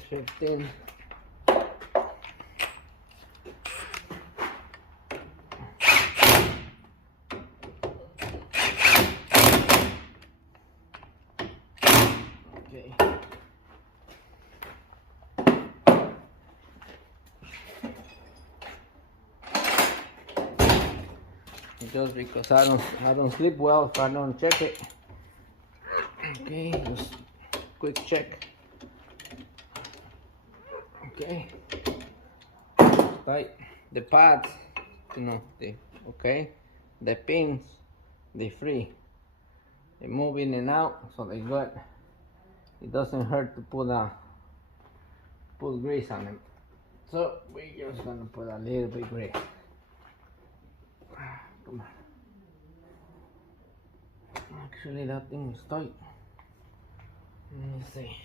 is 15. Okay. Just because I don't sleep well if I don't check it. Okay, just quick check. Okay, tight the pads, the pins, they free, they move in and out, so they good. It doesn't hurt to put grease on them. So we're just gonna put a little bit grease. Come on. Actually, that thing is tight. Let me see.